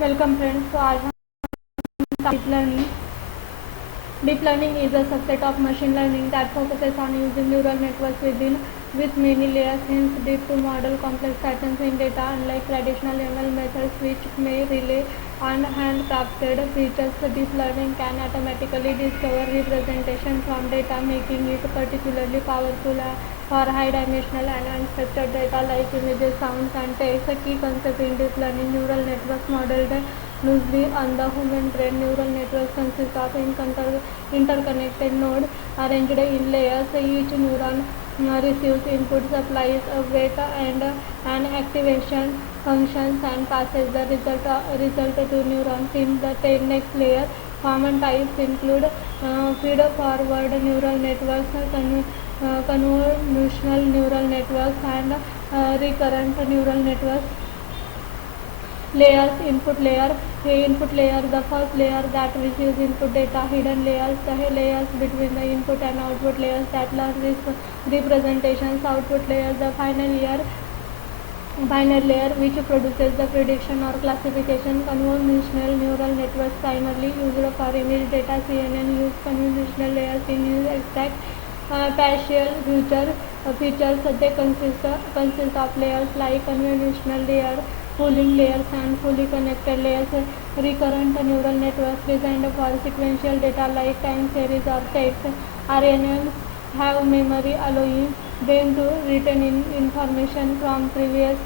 Welcome friends. तो आज हम deep learning Deep learning is a subset of machine learning that focuses on using neural networks with many layers. Hence, deep to model complex patterns in data. Unlike traditional ML methods, which may rely on handcrafted features, deep learning can automatically discover representation from data, making it particularly powerful for high-dimensional and unstructured data like images, sounds, and text. A key concept in deep learning neural networks modeled loosely on the human brain. Neural networks consist of interconnected nodes arranged in layers. Each neuron receives input, supplies a weight and an activation functions, and passes the result to neurons in the next layer. Common types include feed-forward neural networks, convolutional neural networks, and recurrent neural networks. Layers: input layer. The first layer that receives input data. Hidden layers: the layers between the input and output layers that learn representations. Output layers: the final layer which produces the prediction or classification. Convolutional neural networks primarily used for image data. CNN use convolutional layers in extract partial features. They consist of layers like convolutional layer, pooling layers, and fully connected layers. Recurrent neural networks designed for sequential data like time series or text. RNNs have memory, allowing them to retain information from previous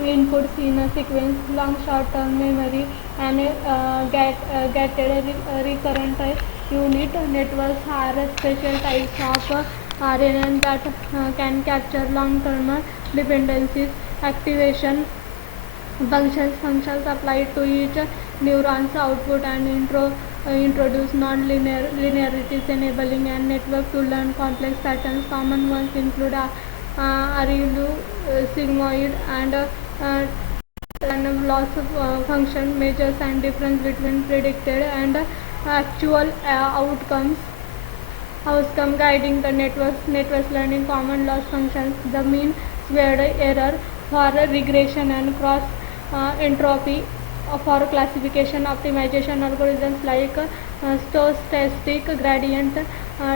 inputs in a sequence. Long short-term memory and gated recurrent unit networks are special types of RNN that can capture long-term dependencies. Activation functions applied to each neuron's output and introduce non-linearities, enabling a network to learn complex patterns. Common ones include ReLU, sigmoid, and loss function measures and difference between predicted and actual outcome guiding the networks learning. Common loss functions: the mean squared error for regression and cross entropy for classification. Optimization algorithms like stochastic gradient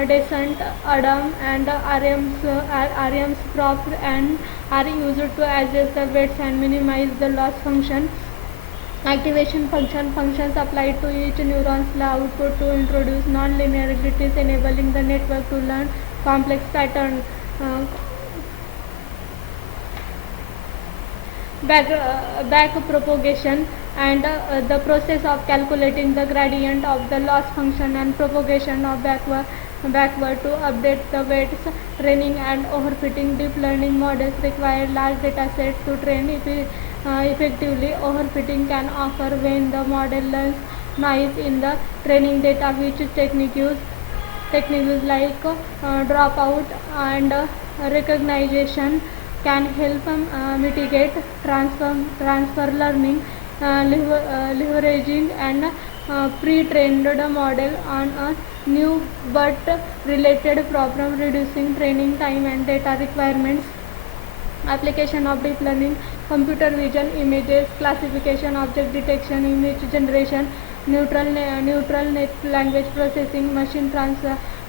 descent, ADAM, and RM's prop and are used to adjust the weights and minimize the loss function. Activation functions applied to each neuron's output to introduce non-linearities, enabling the network to learn complex patterns. Back propagation and the process of calculating the gradient of the loss function and propagation of backward to update the weights. Training and overfitting: deep learning models require large data sets to train effectively. Overfitting can occur when the model learns noise in the training data, which techniques like dropout and recognition can help mitigate transfer learning. Leveraging an pre-trained model on a new but related problem, reducing training time and data requirements. Application of deep learning: computer vision, images classification, object detection, image generation, neutral net language processing, machine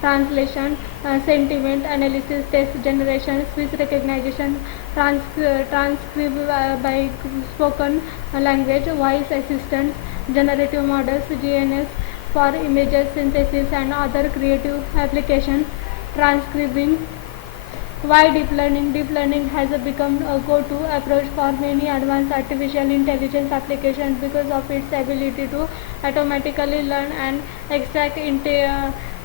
translation, sentiment analysis, text generation, speech recognition, transcribe by spoken language, voice assistants, generative models, GNS for images synthesis and other creative applications. Transcribing. Why deep learning? Deep learning has become a go-to approach for many advanced artificial intelligence applications because of its ability to automatically learn and extract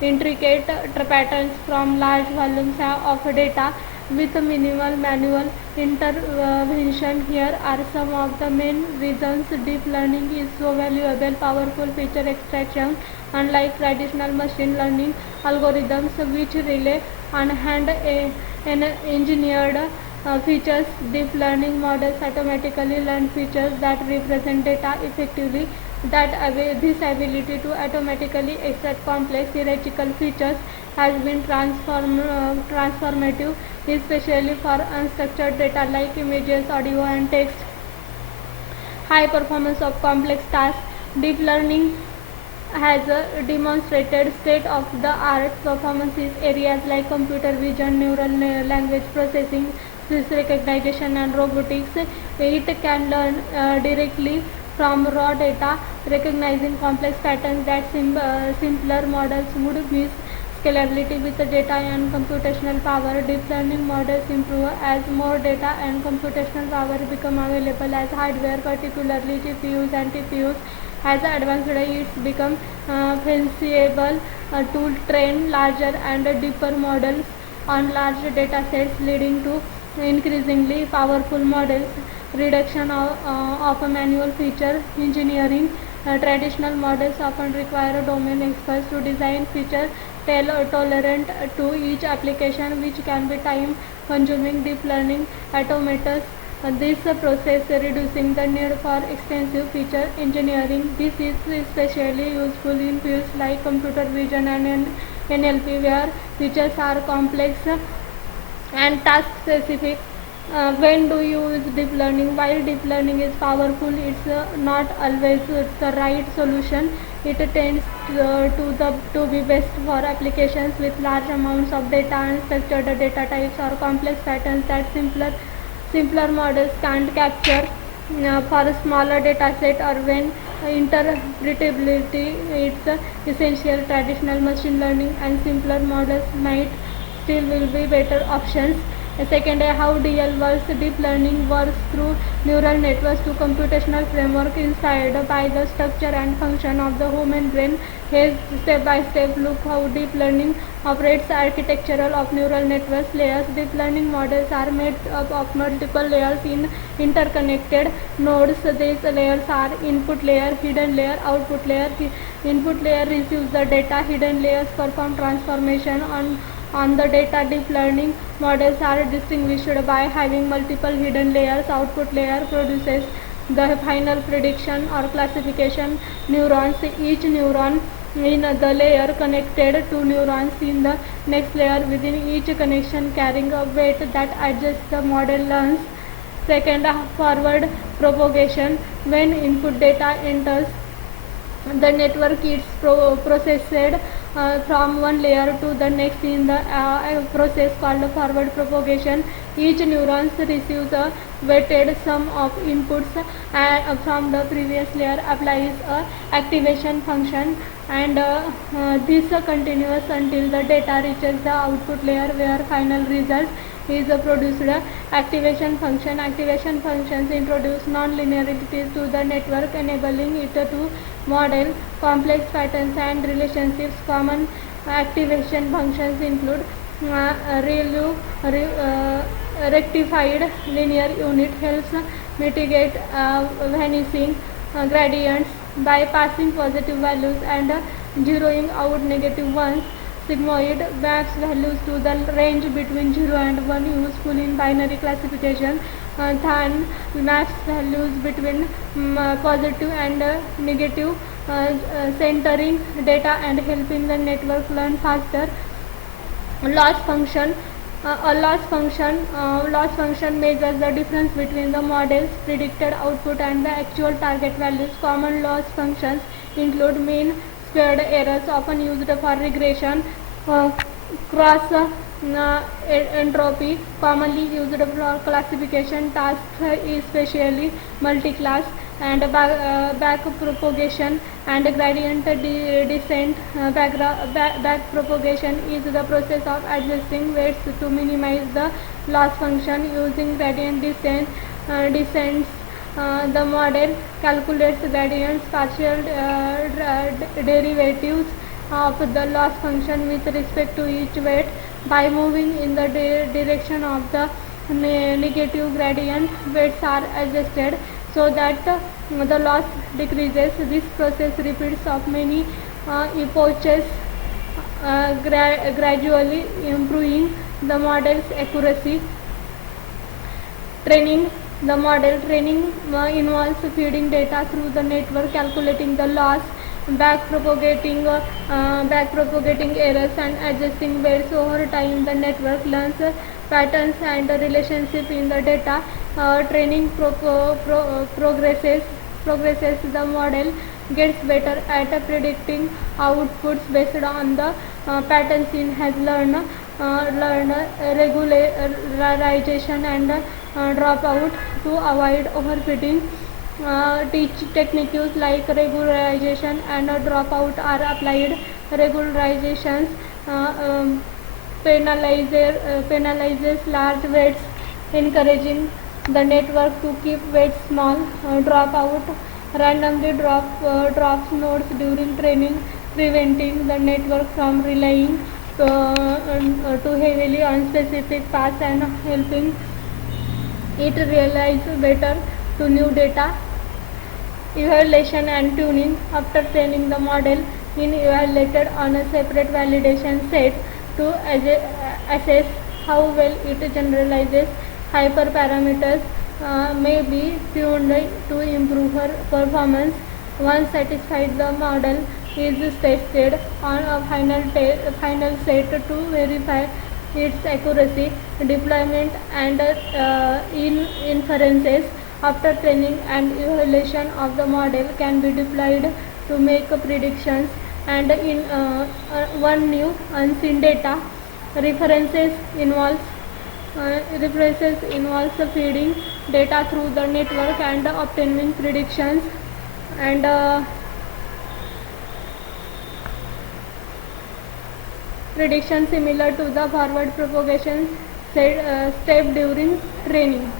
intricate patterns from large volumes of data with minimal manual intervention. Here are some of the main reasons deep learning is so valuable. Powerful feature extraction: unlike traditional machine learning algorithms which rely on engineered features, deep learning models automatically learn features that represent data effectively. This ability to automatically extract complex hierarchical features has been transformative, especially for unstructured data like images, audio, and text. high performance of complex tasks. Deep learning has demonstrated state-of-the-art performance in areas like computer vision, neural language processing, speech recognition, and robotics. It can learn directly from raw data, recognizing complex patterns that simpler models would miss. Scalability with the data and computational power. Deep learning models improve as more data and computational power become available as hardware, particularly GPUs and TPUs. As advanced it's become feasible to train larger and deeper models on large data sets, leading to increasingly powerful models. Reduction of manual feature engineering. Traditional models often require domain experts to design features tolerant to each application, which can be time consuming. Deep learning automates this process, reducing the need for extensive feature engineering. This is especially useful in fields like computer vision and NLP, where features are complex and task specific. When do you use deep learning? While deep learning is powerful, it's not always the right solution. It tends to be best for applications with large amounts of data, unstructured data types, or complex patterns that simpler models can't capture. For a smaller data set or when interpretability is essential, traditional machine learning and simpler models might still will be better options. Second, how DL works. Deep learning works through neural networks to computational framework inspired by the structure and function of the human brain. Here's step-by-step look how deep learning operates. Architectural of neural networks layers. Deep learning models are made up of multiple layers in interconnected nodes. These layers are input layer, hidden layer, output layer. Input layer receives the data. Hidden layers perform transformation on the data. Deep learning models are distinguished by having multiple hidden layers. Output layer produces the final prediction or classification. Neurons. Each neuron in the layer connected to neurons in the next layer, within each connection carrying a weight that adjusts the model learns. Second, forward propagation. When input data enters the network, is processed from one layer to the next in the process called forward propagation. Each neuron receives a weighted sum of inputs from the previous layer, applies a activation function, and this continues until the data reaches the output layer, where final result is produced. Activation functions introduce non-linearity to the network, enabling it to model complex patterns and relationships. Common activation functions include rectified linear unit helps mitigate vanishing gradients by passing positive values and zeroing out negative ones. Sigmoid maps values to the range between 0 and 1, useful in binary classification. Than maps values between positive and negative, centering data and helping the network learn faster. Loss function. Loss function measures the difference between the model's predicted output and the actual target values. Common loss functions include mean squared errors, often used for regression. Cross entropy, commonly used for classification tasks, especially multi-class. And back propagation and gradient descent. Back propagation is the process of adjusting weights to minimize the loss function using gradient descents. The model calculates gradients, partial derivatives of the loss function with respect to each weight. By moving in the direction of the negative gradient, weights are adjusted so that the loss decreases. This process repeats of many epochs, gradually improving the model's accuracy. Training. The model training involves feeding data through the network, calculating the loss, backpropagating errors, and adjusting weights. Over time, the network learns patterns and relationship in the data. Training progresses progresses, the model gets better at predicting outputs based on the patterns it has learned, regularization and dropout to avoid overfitting. Teach techniques like regularization and dropout are applied. Regularizations penalizes large weights, encouraging the network to keep weights small. Dropout randomly drops nodes during training, preventing the network from relying too heavily on specific paths and helping it realize better to new data. Evaluation and tuning. After training, the model is evaluated on a separate validation set to assess how well it generalizes. Hyperparameters may be tuned to improve performance. Once satisfied, the model is tested on a final set to verify its accuracy, deployment and inferences. After training and evaluation of the model can be deployed to make predictions and in one new unseen data. References involves feeding data through the network and obtaining predictions and prediction similar to the forward propagation step during training.